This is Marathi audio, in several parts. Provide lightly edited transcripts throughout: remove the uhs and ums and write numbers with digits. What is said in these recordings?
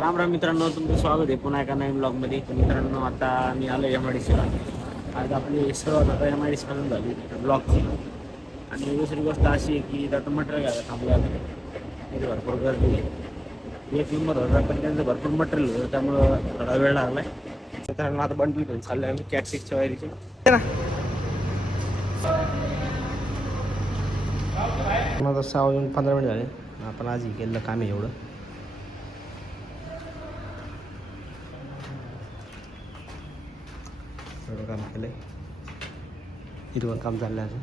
राम राम मित्रांनो, तुमचं स्वागत आहे पुन्हा एका नवीन ब्लॉग मध्ये. मित्रांनो, आता मी आलो MIDCला. आज आपली सुरुवात आता MIDC पासून झाली ब्लॉगची. आणि दुसरी गोष्ट अशी आहे की आता मटेरियल घ्यायला थांबलो आम्ही. तिथे भरपूर गर्दी आहे. एक नंबर होता पण त्यांचं भरपूर मटेरियल होतं, त्यामुळं थोडा वेळ लागला. मित्रांनो, आता बंडल घेऊन चाललो आम्ही कॅट 6च्या वायरीची. आता 6 वाजून 15 मिनिट झाले. आपण आज ही केलं काम आहे एवढं. एवढं काम केलंय. इथं पण काम चाललंय अजून.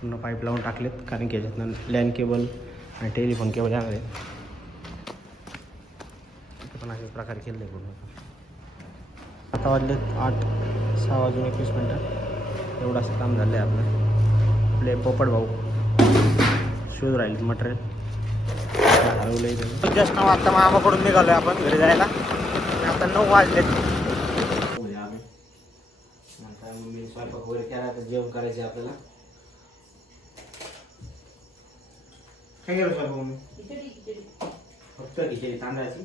पूर्ण पाईप लावून टाकलेत, कारण की याच्यातनं लॅन केबल आणि टेलिफोन केबल येणार आहे. इथे पण अशा प्रकारे केलं आहे पूर्ण. आता वाजलेत 8, 6 वाजून 21 मिनटं. एवढं असं काम झालं आहे आपलं. आपले पोपट भाऊ शोध राहील मटेरियल हरवलं इथे. जस्ट नाव आता मामाकडून निघालो आहे आपण घरी जायला. आता 9 वाजलेत. आता मम्मी स्वयंपाक वगैरे केला, तर जेवण करायचे आपल्याला. काय केलं स्वयंपाक मम्मी? फक्त खिचडी तांदळाची.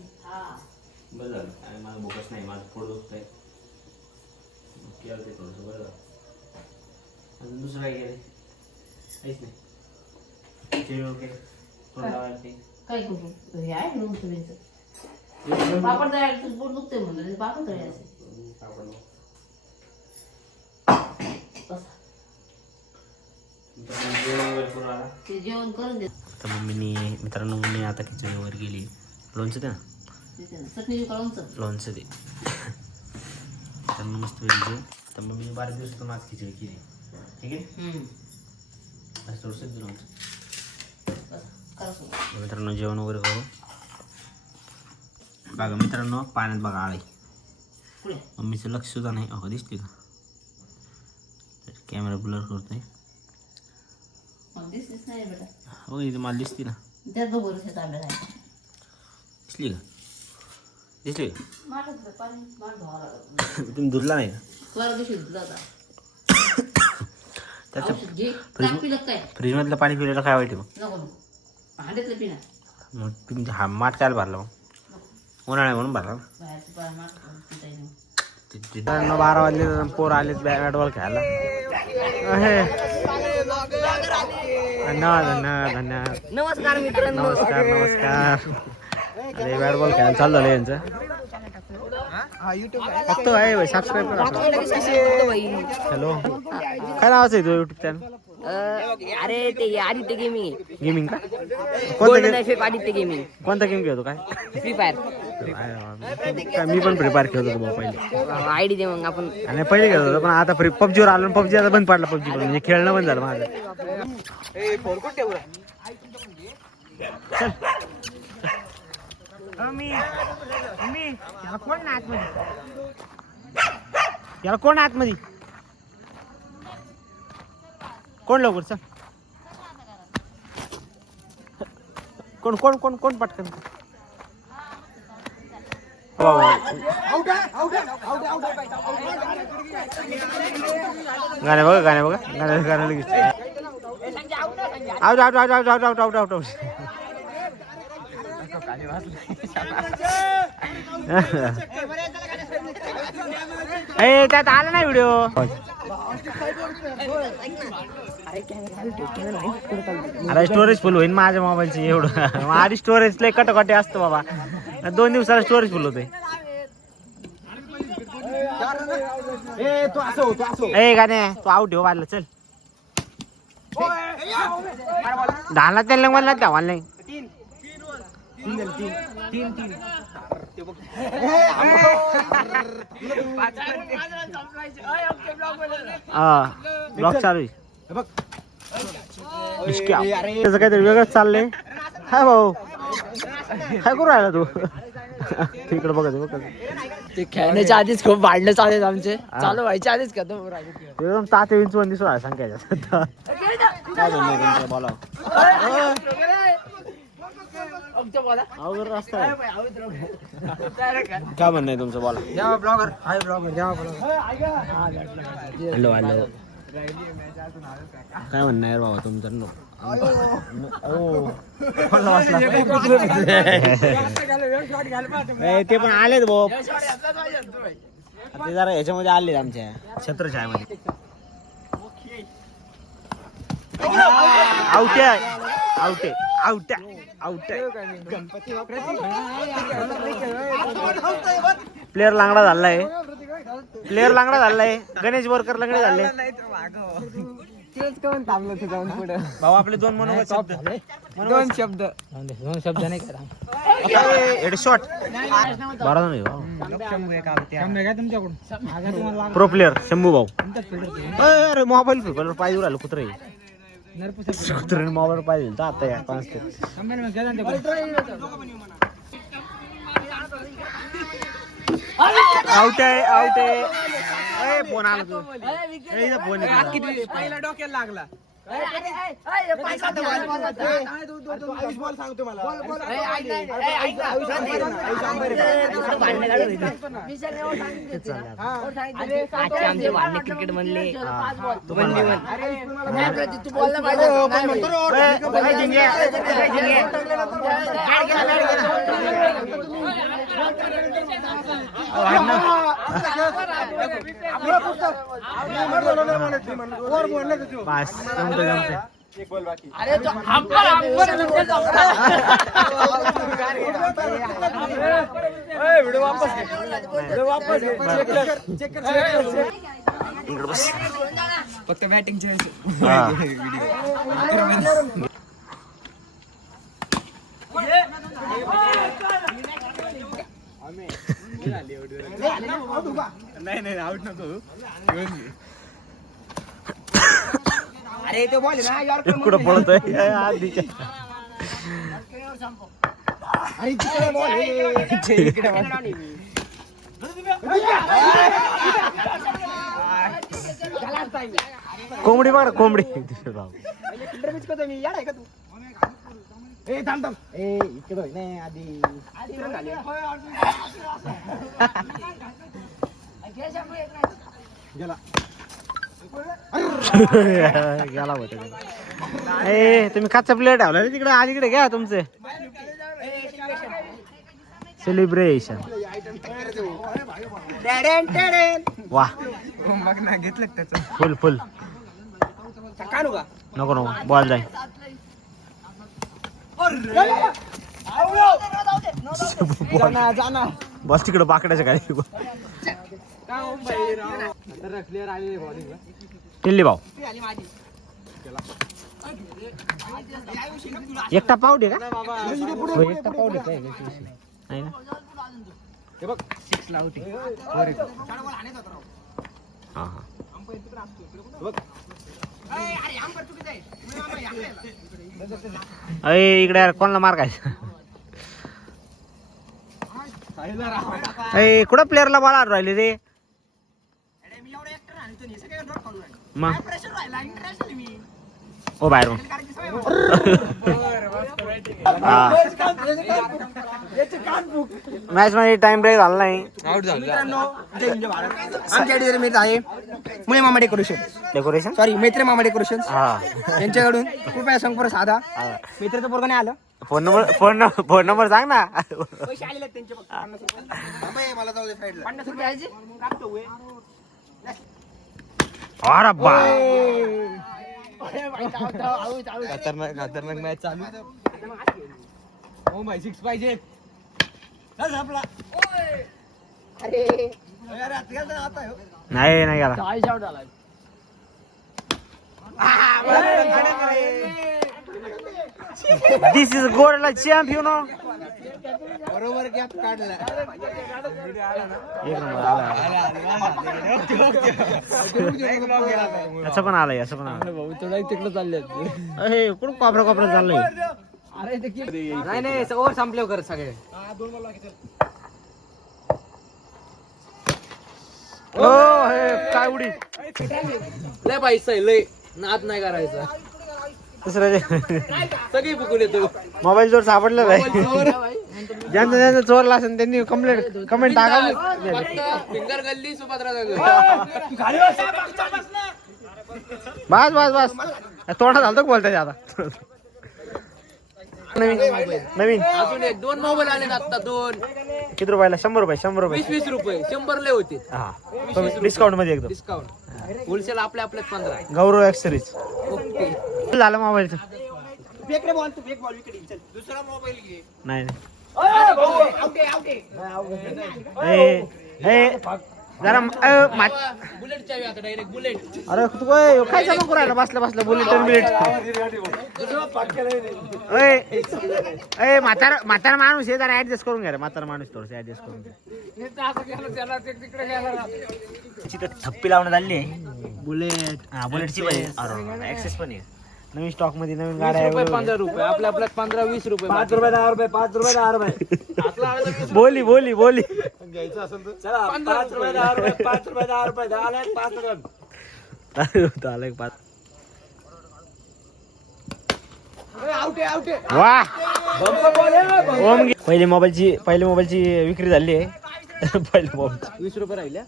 बरं झालं, आणि मला भूकच नाही, माझं पोट दुखत आहे. केलं ते थोडंसं बरं झालं. अजून दुसरं काय केलं? काहीच नाही. खिचडी वगैरे तोंड लावायला ते काय करू हे आहे रूम तुझं पापड तयार पोट दुखते म्हणलं पापड तयार ते जेवण करून दे. आता मम्मीने मित्रांनो मम्मी आता खिचडी वगैरे गेली. लोणचं दे ना, चटणी लोणचं दे. तर मस्त वेगळी. तर मम्मीने 12 दिवस पण आज खिचडी केली. ठीक आहे, असं थोडंसं दे लोणचं. मित्रांनो जेवण वगैरे करू. बघा मित्रांनो, पाण्यात बघा आळे. मम्मीचं लक्ष सुद्धा नाही. अहो दिसते का? कॅमेरा ब्लर करतोय. हो इथे मला दिसते ना. दिसली का? दिसली का? तुम्ही धुतला नाही का? फ्रीज मधलं पाणी पिल्याला काय वाईट मग? मग तुम्ही हा माठ काय भरला मग? उन्हाळ्या म्हणून भरला. 12 वाजले, पोर आलेत बॅट बॉल खेळायला. धन्यवाद. नमस्कार मित्रांनो. नमस्कार. अरे बॅट बॉल खेळायला चालू झालं यांचं. फक्त आहे सबस्क्राईब करा. हॅलो, काय नावाचं आहे तो युट्यूब चॅनल? अरे ते आदित्य गेमिंग का? आदित्य गेमिंग. कोणता गेम खेळतो? काय फ्री फायर. मी पण फ्री फायर खेळत होतो भाऊ पहिले. आयडी दे मग आपण. आणि पहिले खेळत होतो, पण आता पबजीवर आलो. पबजी आता बंद पडला. पबजी म्हणजे खेळणं बंद झालं माझं. याला कोण आतमध्ये? कोण लवकर चल. कोण कोण कोण कोण पटकन? गाणे बघा, गाणे बघा, गाणे लगेच. Out out out out out out out out out. ए त्यात आला नाही व्हिडिओ. अरे स्टोरेज फुल होईल माझ्या मोबाईलची. एवढं आधी स्टोरेज लय कटकटे असतं बाबा. 2 दिवसाला स्टोरेज फुल होते. ए गाणे तू आउट हो वाढलं. चल ढाला त्याला म्हणला त्या वाल नाही. ब्लॉग चालू आहे. त्याचं काहीतरी वेगळंच चाललंय. हाय भाऊ, काय करू राहिला तू? तिकडे बघा. ते खेळण्याच्या आधीच खूप भांडणं चालेल आमचे. चालू व्हायच्या आधीच एकदम 7 इंच वन दिसू आहे सांगायचं. काय म्हणणं बोला. अवघड रस्ता आहे. काय म्हणणं आहे तुमचं बोला. ब्लॉगर हाय ब्लॉगर हॅलो हॅलो. काय म्हणणं आहे बाबा तुमचं? ते पण आलेत भाऊ, ते जरा ह्याच्यामध्ये आलेत आमच्या छत्रछायामध्ये. आवट्या आवटे आवट्या आवट्या. प्लेअर लांगडा झालाय, प्लेअर लांगडा झालाय. गणेश बोरकर लंगडे झाले. भाऊ आपले दोन मनोगत शब्द, दोन शब्द नाही करा. हेडशॉट 12 नाही तुमच्याकडून प्रो प्लेअर शंभू भाऊ. अरे मोबाईल फेकल पाहिजे राहिलो कुत्रे, कुत्र्याने मोबाईल पाहिजे तर आता या 5 ते आउट आहे आउट आहे. फोन आला तू फोन पहिला डोक्याला लागला. आमचे भांडणे क्रिकेट म्हणले पास. फक्त बॅटिंग नाही आउट नको. अरे ते बॉल ना कुठं पळतोय आधीच्या. कोंबडी मार कोंबडी. गेला होता तुम्ही कच्चा प्लेट ठेवला रे तिकडे. आज इकडे घ्या तुमचे सेलिब्रेशन. वा मग ना घेतलं त्याचं फुल फुल. काढू का नको नको बॉल जाय. बस तिकडे बाकड्याच्या काय टिल्ली भाऊ. एकटा पावडे का? एकटा पावडे काय नाही ना. हा हा अय इकडे यार कोणाला मार काय? अय कुठं प्लेअरला बॉल आडून राहिले रे मग. ओ बाहेर मॅच मध्ये टाइम ब्रेक झाला नाही. आउट झालं. आमच्याकडे मित्र आहे मुळे मामा डेकोरेशन सॉरी मैत्री मामा डेकोरेशन यांच्याकडून कृपया संपर्क साधा. मित्राचं पोरगा नाही आलं. फोन नंबर सांग ना. पैसे आलेले त्यांचे मला जाऊ दे साईडला 50 रुपये. अरे बा खतरनाक मॅच चालू. ओ भाई 6 पाहिजे. नाही नाही गेला. This is gold champ you know. बरोबर गॅप काढला. असं पण आलंय असं पण आलं. तिकडे चालले कुठं कोपऱ्या कोपऱ्यात चाललंय. नाही नाही ओव्हर संपले कर सगळे. काय उडी लय पैसा लय नाद नाही करायचा. दुसरं सगळी बुकून येतो. मोबाईल चोर सापडलं नाही. ज्यांचं ज्यांचं चोरला असेल त्यांनी कमेंट टाका. फिंगर गल्ली सुभद्रा बस बस बस तोंडा झालं बोलताय आता नवीन अजून एक 2 मोबाईल आले आता 2 किती रुपयाला 100 रुपये 20 रुपये 100 लय होते हा डिस्काउंट मध्ये एकदम डिस्काउंट होलसेल आपल्या 15 गौरव ॲक्सेसरीज ओके झालं मोबाईलचं दुसरा मोबाईल घे नाही नाही. आउटे ए, जरा बुलेट चावी आता डायरेक्ट बुलेट अरे तू काय चालू करायला बसल्या बसल्या बुलेट म्हातारा माणूस आहे जरा ऍडजस्ट करून घ्या रे म्हातारा माणूस थोडस ऍडजस्ट करून घ्या तिथं थप्पी लावण्यात आली आहे बुलेट हा बुलेटची पण आहे ऍक्सेस पण आहे नवीन स्टॉक मध्ये नवीन गाड्या 15 रुपये आपल्या 15-20 रुपये 5 रुपये 10 रुपये 5 रुपये 10 रुपये बोली बोली बोली घ्यायचं असेल तर चला 5 रुपये 10 रुपये 5 रुपये 10 रुपये 10 लाख 5 रुपये आलं 5 आउटे वा पहिले मोबाईलची विक्री झाली आहे पहिले मोबाईल 20 रुपये राहिल्या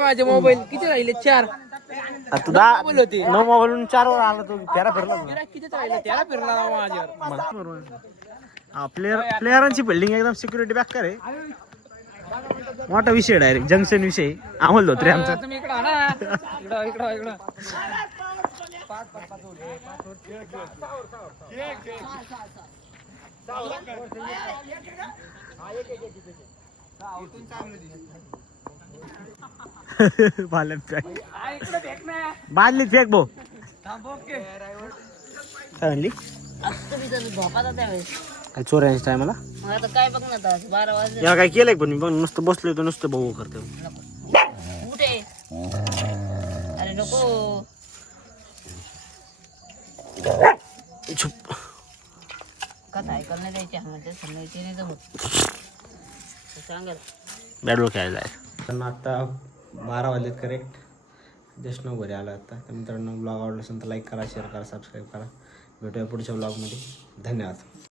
माझे मोबाईल किती राहिले 4 आता 9 मोबाईलून 4 वर आला तो फेरा फिरला किती राहिले त्याला फिरला माझ्यावर प्लेयरांची बिल्डिंग एकदम सिक्युरिटी बॅकर आहे मोठा विषय डायरेक्ट जंक्शन विषय अमोल धोत्रे आमचा तुम्ही इकडे आणा इकडं बादलीत फेक भाऊ काय म्हणली तुम्ही तर झोपाचा त्यावेळेस काय चोऱ्याच्या टायमाला मग आता काय बघ ना आता 12 वाजले याला काय केलंय पण मी पण नुसतं बसलोय तर नुसतं भाऊ करतो उठे अरे नको छुप कथा ऐकायला नाही द्यायची म्हणजे समजायची नाही जमत सांगा बॅट बॉल खेळायला आहे पण आता 12 वाजलेत करेक्ट जस्ट नो घरी आलो आता तर मित्रांनो ब्लॉग आवडला असेल तर लाईक करा शेअर करा सबस्क्राईब करा भेटूया पुढच्या ब्लॉगमध्ये धन्यवाद